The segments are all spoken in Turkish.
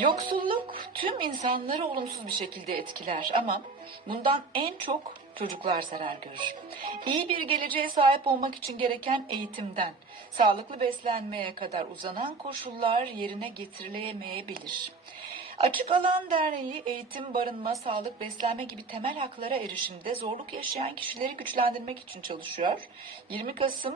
Yoksulluk tüm insanları olumsuz bir şekilde etkiler ama bundan en çok çocuklar zarar görür. İyi bir geleceğe sahip olmak için gereken eğitimden, sağlıklı beslenmeye kadar uzanan koşullar yerine getirilemeyebilir. Açık Alan Derneği eğitim, barınma, sağlık, beslenme gibi temel haklara erişimde zorluk yaşayan kişileri güçlendirmek için çalışıyor. 20 Kasım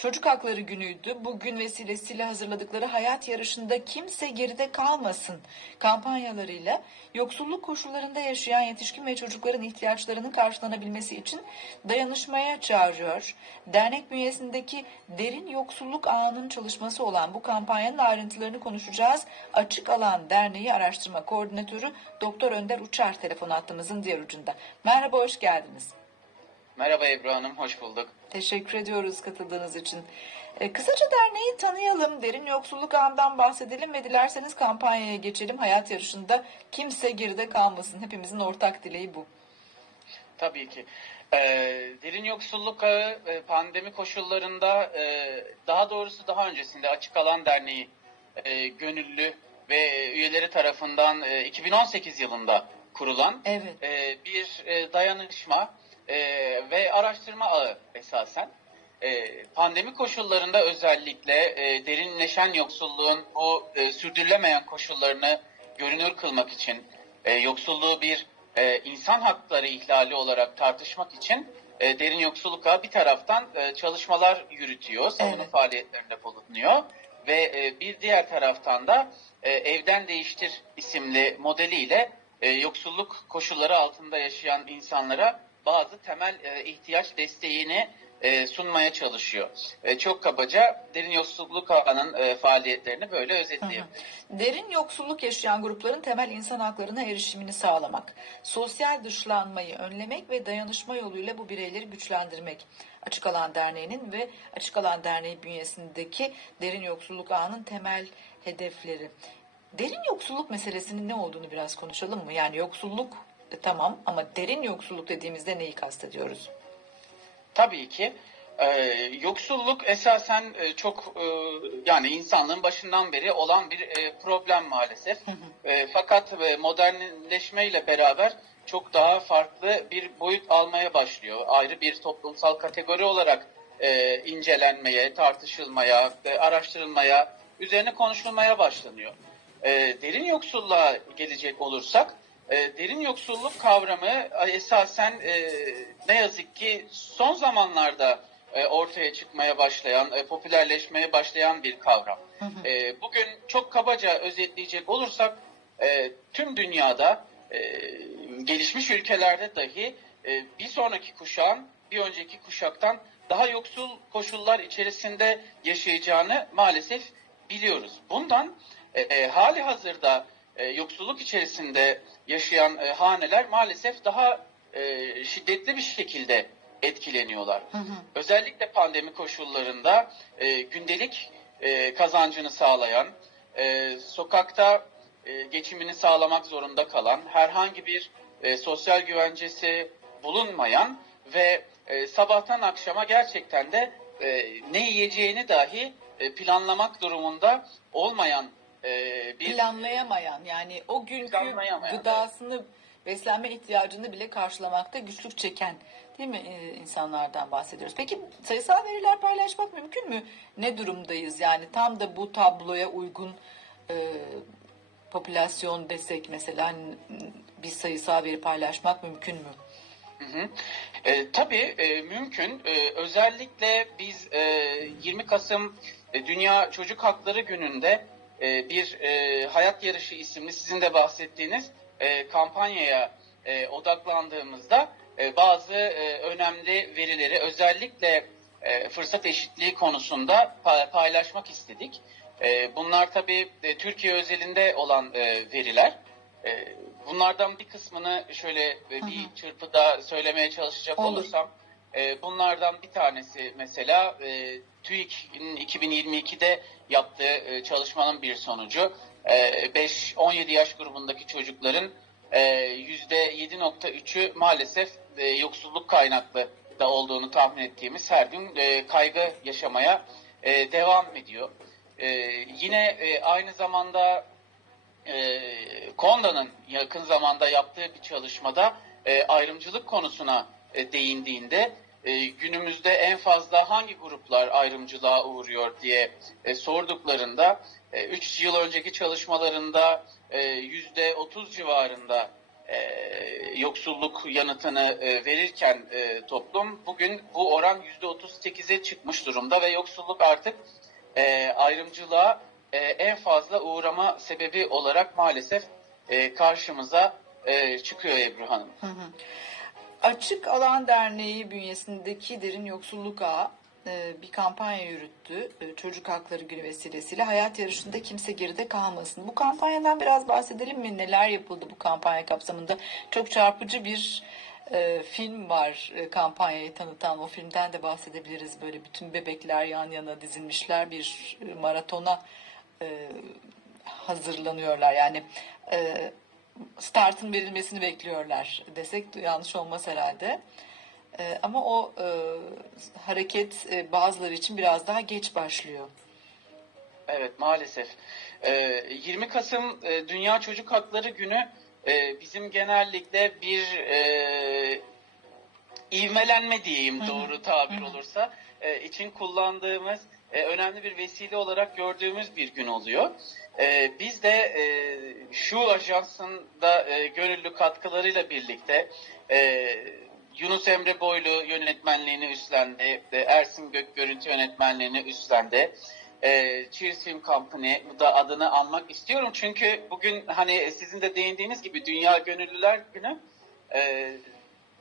Çocuk Hakları Günü'ydü. Bugün vesilesiyle hazırladıkları hayat yarışında kimse geride kalmasın kampanyalarıyla yoksulluk koşullarında yaşayan yetişkin ve çocukların ihtiyaçlarının karşılanabilmesi için dayanışmaya çağırıyor. Dernek bünyesindeki derin yoksulluk ağının çalışması olan bu kampanyanın ayrıntılarını konuşacağız. Açık Alan Derneği Araştırma Koordinatörü Doktor Önder Uçar telefon hattımızın diğer ucunda. Merhaba, hoş geldiniz. Merhaba Ebru Hanım, hoş bulduk. Teşekkür ediyoruz katıldığınız için. E, kısaca derneği tanıyalım, derin yoksulluk ağından bahsedelim ve dilerseniz kampanyaya geçelim. Hayat yarışında kimse geride kalmasın. Hepimizin ortak dileği bu. Tabii ki. Ee, derin yoksulluk ağı e, pandemi koşullarında e, daha doğrusu daha öncesinde Açık Alan Derneği e, gönüllü ve üyeleri tarafından e, 2018 yılında kurulan Evet. e, bir e, dayanışma e, ve araştırma ağı esasen. E, pandemi koşullarında özellikle e, derinleşen yoksulluğun bu e, sürdürülemeyen koşullarını görünür kılmak için, e, yoksulluğu bir e, insan hakları ihlali olarak tartışmak için e, derin yoksulluk ağı bir taraftan e, çalışmalar yürütüyor, savunum Evet. faaliyetlerinde bulunuyor ve e, bir diğer taraftan da e, Evden Değiştir isimli modeliyle e, yoksulluk koşulları altında yaşayan insanlara bazı temel e, ihtiyaç desteğini e, sunmaya çalışıyor. E, çok kabaca derin yoksulluk ağının faaliyetlerini böyle özetleyelim. Derin yoksulluk yaşayan grupların temel insan haklarına erişimini sağlamak, sosyal dışlanmayı önlemek ve dayanışma yoluyla bu bireyleri güçlendirmek. Açık Alan Derneği'nin ve Açık Alan Derneği bünyesindeki derin yoksulluk ağının temel hedefleri. Derin yoksulluk meselesinin ne olduğunu biraz konuşalım mı? Yani yoksulluk e, tamam ama derin yoksulluk dediğimizde neyi kastediyoruz? Tabii ki. Ee, yoksulluk esasen e, çok e, yani insanlığın başından beri olan bir e, problem maalesef. E, fakat e, modernleşmeyle beraber çok daha farklı bir boyut almaya başlıyor. Ayrı bir toplumsal kategori olarak e, incelenmeye, tartışılmaya, e, araştırılmaya, üzerine konuşulmaya başlanıyor. E, derin yoksulluğa gelecek olursak, e, derin yoksulluk kavramı e, esasen e, ne yazık ki son zamanlarda e, ortaya çıkmaya başlayan, e, popülerleşmeye başlayan bir kavram. E, bugün çok kabaca özetleyecek olursak, e, tüm dünyada, e, gelişmiş ülkelerde dahi e, bir sonraki kuşağın bir önceki kuşaktan daha yoksul koşullar içerisinde yaşayacağını maalesef biliyoruz. Bundan e, e, hali hazırda e, yoksulluk içerisinde yaşayan e, haneler maalesef daha e, şiddetli bir şekilde etkileniyorlar. Özellikle pandemi koşullarında e, gündelik e, kazancını sağlayan, e, sokakta e, geçimini sağlamak zorunda kalan, herhangi bir e, sosyal güvencesi bulunmayan ve e, sabahtan akşama gerçekten de e, ne yiyeceğini dahi e, planlamak durumunda olmayan e, bir planlayamayan yani o günkü Planlayamayan, gıdasını beslenme ihtiyacını bile karşılamakta güçlük çeken değil mi e, insanlardan bahsediyoruz. Peki sayısal veriler paylaşmak mümkün mü? Ne durumdayız yani tam da bu tabloya uygun e, popülasyon desek mesela bir sayısal veri paylaşmak mümkün mü? Hı hı. E, tabii e, mümkün. E, özellikle biz e, 20 Kasım e, Dünya Çocuk Hakları Günü'nde e, bir e, hayat yarışı isimli sizin de bahsettiğiniz e, kampanyaya e, odaklandığımızda e, bazı e, önemli verileri özellikle e, fırsat eşitliği konusunda pa- paylaşmak istedik. E, bunlar tabii e, Türkiye özelinde olan e, veriler. E, bunlardan bir kısmını şöyle e, bir çırpıda söylemeye çalışacak Olur. olursam, e, bunlardan bir tanesi mesela e, TÜİK'in 2022'de yaptığı e, çalışmanın bir sonucu. E, 5-17 yaş grubundaki çocukların e, %7.3'ü maalesef e, yoksulluk kaynaklı da olduğunu tahmin ettiğimiz her gün e, kaygı yaşamaya devam ediyor. Yine aynı zamanda Konda'nın yakın zamanda yaptığı bir çalışmada ayrımcılık konusuna e, değindiğinde e, günümüzde en fazla hangi gruplar ayrımcılığa uğruyor diye e, sorduklarında 3 yıl önceki çalışmalarında e, yüzde 30 civarında e, yoksulluk yanıtını e, verirken e, toplum bugün bu oran yüzde 38'e çıkmış durumda ve yoksulluk artık e, ayrımcılığa e, en fazla uğrama sebebi olarak maalesef e, karşımıza e, çıkıyor Ebru Hanım. Hı hı. Açık Alan Derneği bünyesindeki Derin Yoksulluk Ağı e, bir kampanya yürüttü. E, Çocuk Hakları Günü vesilesiyle hayat yarışında kimse geride kalmasın. Bu kampanyadan biraz bahsedelim mi? Neler yapıldı bu kampanya kapsamında? Çok çarpıcı bir e, film var kampanyayı tanıtan. O filmden de bahsedebiliriz. Böyle bütün bebekler yan yana dizilmişler bir maratona hazırlanıyorlar. Yani startın verilmesini bekliyorlar desek yanlış olmaz herhalde. E, ama o e, hareket e, bazıları için biraz daha geç başlıyor. Evet maalesef. Ee, 20 Kasım e, Dünya Çocuk Hakları Günü e, bizim genellikle bir e, ivmelenme diyeyim doğru tabir olursa e, için kullandığımız e, önemli bir vesile olarak gördüğümüz bir gün oluyor. E, biz de e, şu ajansın da e, gönüllü katkılarıyla birlikte e, Yunus Emre Boylu yönetmenliğini üstlendi, e, Ersin Gök görüntü yönetmenliğini üstlendi e, Cheers Film Company bu da adını almak istiyorum çünkü bugün hani sizin de değindiğiniz gibi Dünya Gönüllüler Günü e,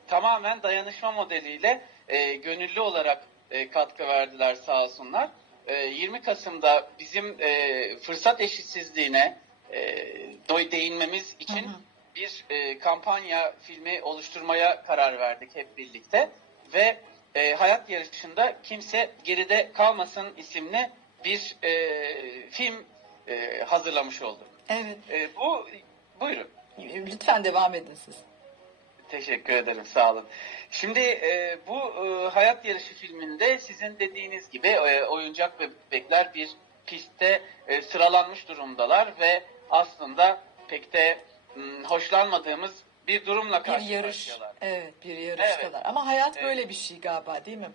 tamamen dayanışma modeliyle e, gönüllü olarak e, katkı verdiler sağ olsunlar. E, 20 Kasım'da bizim e, fırsat eşitsizliğine e, değinmemiz için Hı hı. bir e, kampanya filmi oluşturmaya karar verdik hep birlikte ve e, hayat yarışında kimse geride kalmasın isimli bir e, film e, hazırlamış olduk. Evet. E, bu buyurun. Lütfen devam edin siz. Teşekkür ederim, sağ olun. Şimdi e, bu e, hayat yarışı filminde sizin dediğiniz gibi e, oyuncak ve bebekler bir pistte e, sıralanmış durumdalar ve aslında pek de m, hoşlanmadığımız bir durumla Bir yarış. Evet, bir yarıştalar. Ama hayat Evet. böyle bir şey galiba, değil mi?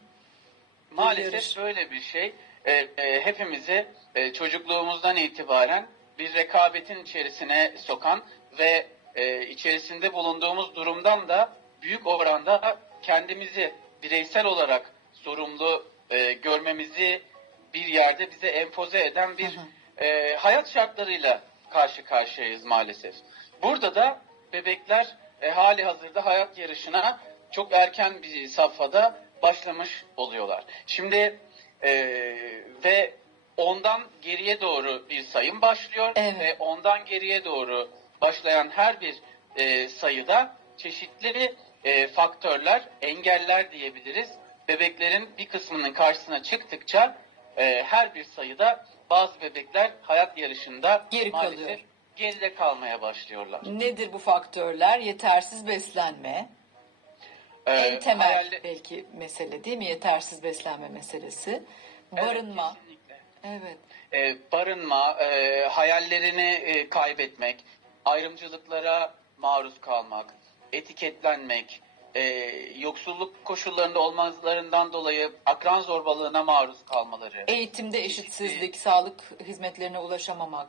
Maalesef yarış. böyle bir şey. E, e, hepimizi e, çocukluğumuzdan itibaren bir rekabetin içerisine sokan ve e, içerisinde bulunduğumuz durumdan da büyük oranda kendimizi bireysel olarak sorumlu e, görmemizi bir yerde bize empoze eden bir e, hayat şartlarıyla karşı karşıyayız maalesef. Burada da bebekler e, hali hazırda hayat yarışına çok erken bir safhada başlamış oluyorlar. Şimdi e, ve ondan geriye doğru bir sayım başlıyor Evet. ve ondan geriye doğru başlayan her bir e, sayıda çeşitli e, faktörler, engeller diyebiliriz. Bebeklerin bir kısmının karşısına çıktıkça e, her bir sayıda bazı bebekler hayat yarışında Geri maalesef kalıyor. geride kalmaya başlıyorlar. Nedir bu faktörler? Yetersiz beslenme. Ee, en temel hayalle- belki mesele değil mi? Yetersiz beslenme meselesi. Evet, Barınma. kesinlikle. Evet. e, barınma, e, hayallerini e, kaybetmek, ayrımcılıklara maruz kalmak, etiketlenmek, e, yoksulluk koşullarında olmalarından dolayı akran zorbalığına maruz kalmaları. Eğitimde eşitsizlik, sağlık hizmetlerine ulaşamamak.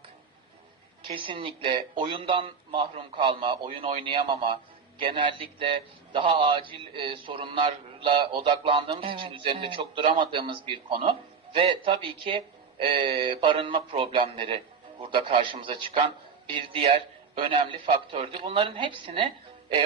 Kesinlikle oyundan mahrum kalma, oyun oynayamama, genellikle daha acil e, sorunlarla odaklandığımız Evet, için üzerinde evet. çok duramadığımız bir konu ve tabii ki e, barınma problemleri burada karşımıza çıkan bir diğer önemli faktördü. Bunların hepsini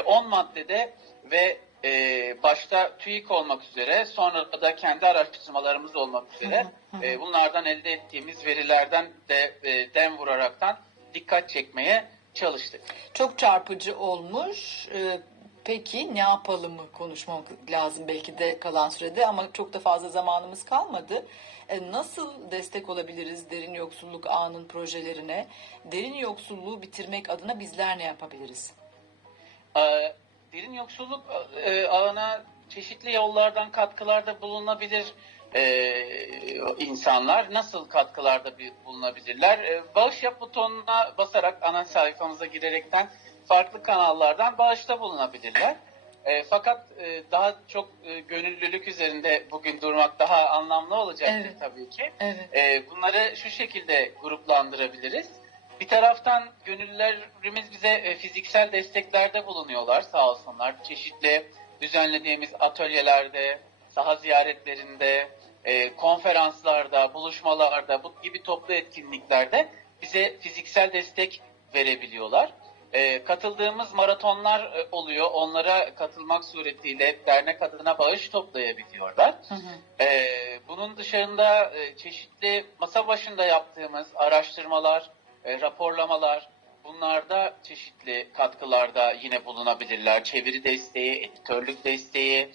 10 maddede ve e, başta TÜİK olmak üzere sonra da kendi araştırmalarımız olmak üzere e, bunlardan elde ettiğimiz verilerden de e, dem vuraraktan dikkat çekmeye çalıştık. Çok çarpıcı olmuş. Ee, Peki ne yapalım mı konuşmak lazım belki de kalan sürede ama çok da fazla zamanımız kalmadı. Ee, Nasıl destek olabiliriz derin yoksulluk ağının projelerine? Derin yoksulluğu bitirmek adına bizler ne yapabiliriz? Ee, Derin yoksulluk e, ağına çeşitli yollardan katkılarda bulunabilir e, insanlar nasıl katkılarda bulunabilirler? E, bağış yap butonuna basarak ana sayfamıza girerekten farklı kanallardan bağışta bulunabilirler. E, fakat e, daha çok e, gönüllülük üzerinde bugün durmak daha anlamlı olacaktır Evet. tabii ki. Evet. E, bunları şu şekilde gruplandırabiliriz. Bir taraftan gönüllülerimiz bize e, fiziksel desteklerde bulunuyorlar sağ olsunlar. Çeşitli düzenlediğimiz atölyelerde, saha ziyaretlerinde, e, konferanslarda, buluşmalarda, bu gibi toplu etkinliklerde bize fiziksel destek verebiliyorlar. E, katıldığımız maratonlar e, oluyor. Onlara katılmak suretiyle dernek adına bağış toplayabiliyorlar. Hı hı. Ee, bunun dışında e, çeşitli masa başında yaptığımız araştırmalar, e, raporlamalar, bunlarda çeşitli katkılarda yine bulunabilirler. Çeviri desteği, editörlük desteği,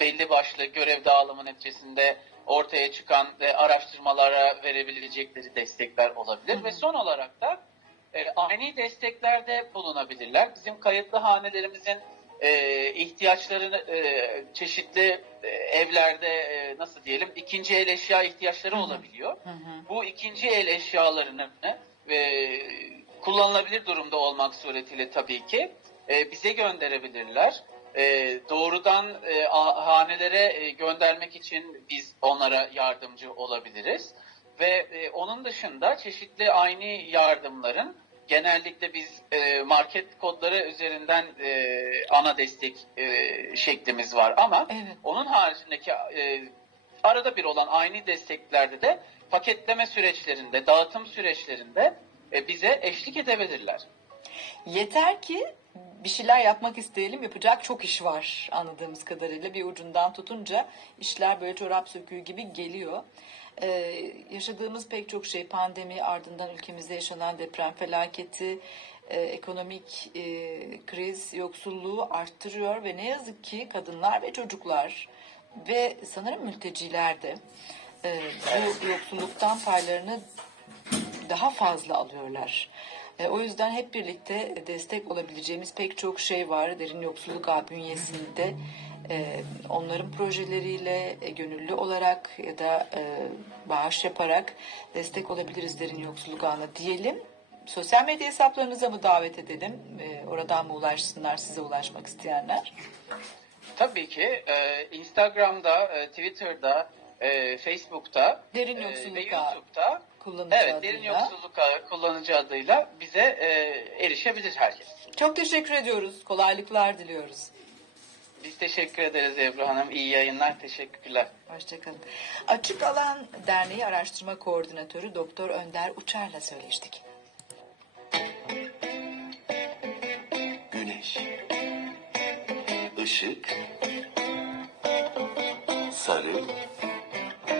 belli başlı görev dağılımı neticesinde ortaya çıkan e, araştırmalara verebilecekleri destekler olabilir. Hı hı. Ve son olarak da e, ani desteklerde bulunabilirler. Bizim kayıtlı hanelerimizin e, ihtiyaçlarını e, çeşitli e, evlerde e, nasıl diyelim ikinci el eşya ihtiyaçları Hı hı. olabiliyor. Hı hı. Bu ikinci el eşyalarını e, kullanılabilir durumda olmak suretiyle tabii ki e, bize gönderebilirler. E, doğrudan e, hanelere e, göndermek için biz onlara yardımcı olabiliriz. Ve e, onun dışında çeşitli aynı yardımların genellikle biz e, market kodları üzerinden e, ana destek e, şeklimiz var ama Evet. onun haricindeki e, arada bir olan aynı desteklerde de paketleme süreçlerinde, dağıtım süreçlerinde e, bize eşlik edebilirler. Yeter ki bir şeyler yapmak isteyelim. Yapacak çok iş var anladığımız kadarıyla. Bir ucundan tutunca işler böyle çorap söküğü gibi geliyor. Ee, yaşadığımız pek çok şey pandemi ardından ülkemizde yaşanan deprem felaketi, e, ekonomik e, kriz yoksulluğu arttırıyor ve ne yazık ki kadınlar ve çocuklar ve sanırım mülteciler de e, bu yoksulluktan paylarını daha fazla alıyorlar. E, o yüzden hep birlikte destek olabileceğimiz pek çok şey var Derin Yoksulluk Ağı bünyesinde. E, onların projeleriyle e, gönüllü olarak ya da e, bağış yaparak destek olabiliriz Derin Yoksulluk Ağı'na diyelim. Sosyal medya hesaplarınıza mı davet edelim? E, oradan mı ulaşsınlar size ulaşmak isteyenler? Tabii ki e, Instagram'da, e, Twitter'da, e, Facebook'ta Derin e, Yoksulluk ve YouTube'da kullanıcı evet, Derin adıyla. Yoksulluk Ağı kullanıcı adıyla bize e, erişebilir herkes. Çok teşekkür ediyoruz. Kolaylıklar diliyoruz. Biz teşekkür ederiz Ebru Hanım. İyi yayınlar. Teşekkürler. Hoşçakalın. Açık Alan Derneği Araştırma Koordinatörü Doktor Önder Uçar'la söyleştik. Güneş, ışık, sarı,